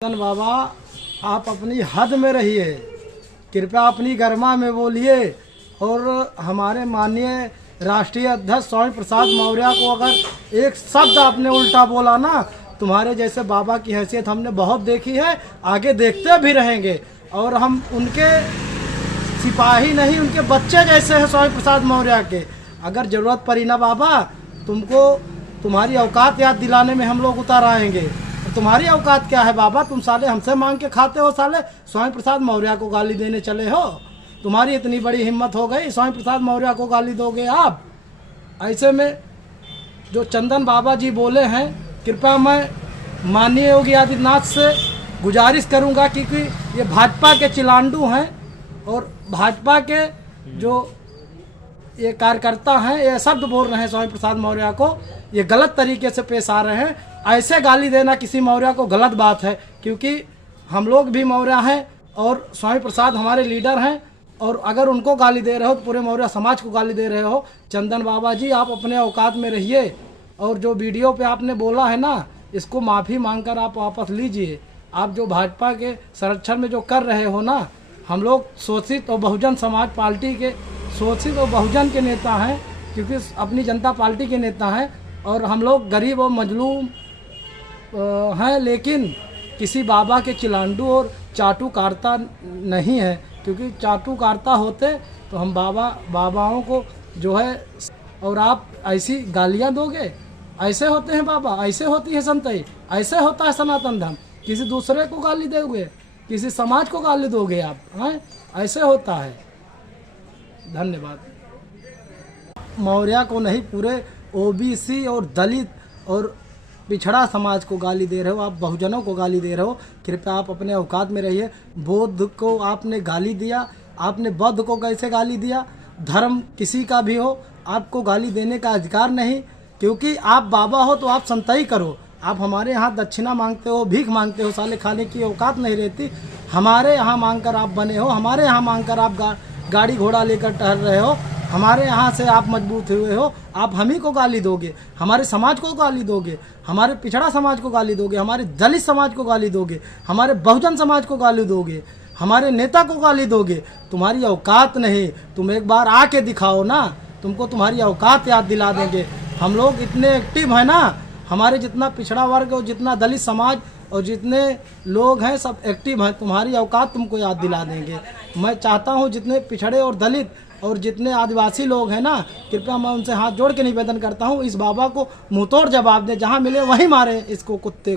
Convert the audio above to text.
चंदन बाबा, आप अपनी हद में रहिए, कृपया अपनी गरिमा में बोलिए। और हमारे माननीय राष्ट्रीय अध्यक्ष स्वामी प्रसाद मौर्य को अगर एक शब्द आपने उल्टा बोला ना, तुम्हारे जैसे बाबा की हैसियत हमने बहुत देखी है, आगे देखते भी रहेंगे। और हम उनके सिपाही नहीं, उनके बच्चे जैसे हैं स्वामी प्रसाद मौर्य के। अगर ज़रूरत पड़ी ना बाबा, तुमको तुम्हारी औकात याद दिलाने में हम लोग उतर आएंगे। तुम्हारी औकात क्या है बाबा? तुम साले हमसे मांग के खाते हो, साले स्वामी प्रसाद मौर्य को गाली देने चले हो। तुम्हारी इतनी बड़ी हिम्मत हो गई, स्वामी प्रसाद मौर्य को गाली दोगे आप? ऐसे में जो चंदन बाबा जी बोले हैं, कृपया मैं माननीय योगी आदित्यनाथ से गुजारिश करूंगा, क्योंकि ये भाजपा के चिलांडू हैं और भाजपा के जो ये कार्यकर्ता हैं, ये शब्द बोल रहे हैं स्वामी प्रसाद मौर्य को, ये गलत तरीके से पेश आ रहे हैं। ऐसे गाली देना किसी मौर्य को गलत बात है, क्योंकि हम लोग भी मौर्य हैं और स्वामी प्रसाद हमारे लीडर हैं। और अगर उनको गाली दे रहे हो तो पूरे मौर्य समाज को गाली दे रहे हो। चंदन बाबा जी, आप अपने औकात में रहिए। और जो वीडियो पे आपने बोला है ना, इसको माफ़ी मांगकर आप वापस लीजिए। आप जो भाजपा के संरक्षण में जो कर रहे हो ना, हम लोग शोषित और बहुजन समाज पार्टी के शोषित और बहुजन के नेता हैं, क्योंकि अपनी जनता पार्टी के नेता हैं। और हम लोग गरीब और मजलूम हैं, लेकिन किसी बाबा के चिलांडू और चाटुकारता नहीं है। क्योंकि चाटुकारता होते तो हम बाबाओं को जो है, और आप ऐसी गालियां दोगे? ऐसे होते हैं बाबा, ऐसे होती है संतई, ऐसे होता है सनातन धर्म। किसी दूसरे को गाली दोगे, किसी समाज को गाली दोगे आप? हैं, ऐसे होता है। धन्यवाद। मौर्य को नहीं, पूरे ओबीसी और दलित और पिछड़ा समाज को गाली दे रहे हो, आप बहुजनों को गाली दे रहे हो। कृपया आप अपने औकात में रहिए। बौद्ध को आपने गाली दिया, आपने बौद्ध को कैसे गाली दिया? धर्म किसी का भी हो, आपको गाली देने का अधिकार नहीं, क्योंकि आप बाबा हो तो आप संतई करो। आप हमारे यहाँ दक्षिणा मांगते हो, भीख मांगते हो, साले खाने की औकात नहीं रहती। हमारे यहाँ मांगकर आप बने हो, हमारे यहाँ मांगकर आप गाड़ी घोड़ा लेकर टहल रहे हो, हमारे यहाँ से आप मजबूत हुए हो। आप हम ही को गाली दोगे, हमारे समाज को गाली दोगे, हमारे पिछड़ा समाज को गाली दोगे, हमारे दलित समाज को गाली दोगे, हमारे बहुजन समाज को गाली दोगे, हमारे नेता को गाली दोगे। तुम्हारी औकात नहीं, तुम एक बार आके दिखाओ ना, तुमको तुम्हारी औकात याद दिला देंगे। हम लोग इतने एक्टिव हैं ना, हमारे जितना पिछड़ा वर्ग और जितना दलित समाज और जितने लोग हैं सब एक्टिव हैं। तुम्हारी औकात तुमको याद दिला देंगे। मैं चाहता हूँ जितने पिछड़े और दलित और जितने आदिवासी लोग हैं ना, कृपया मैं उनसे हाथ जोड़ के निवेदन करता हूँ, इस बाबा को मुंहतोड़ जवाब दें, जहाँ मिले वहीं मारे इसको, कुत्ते को।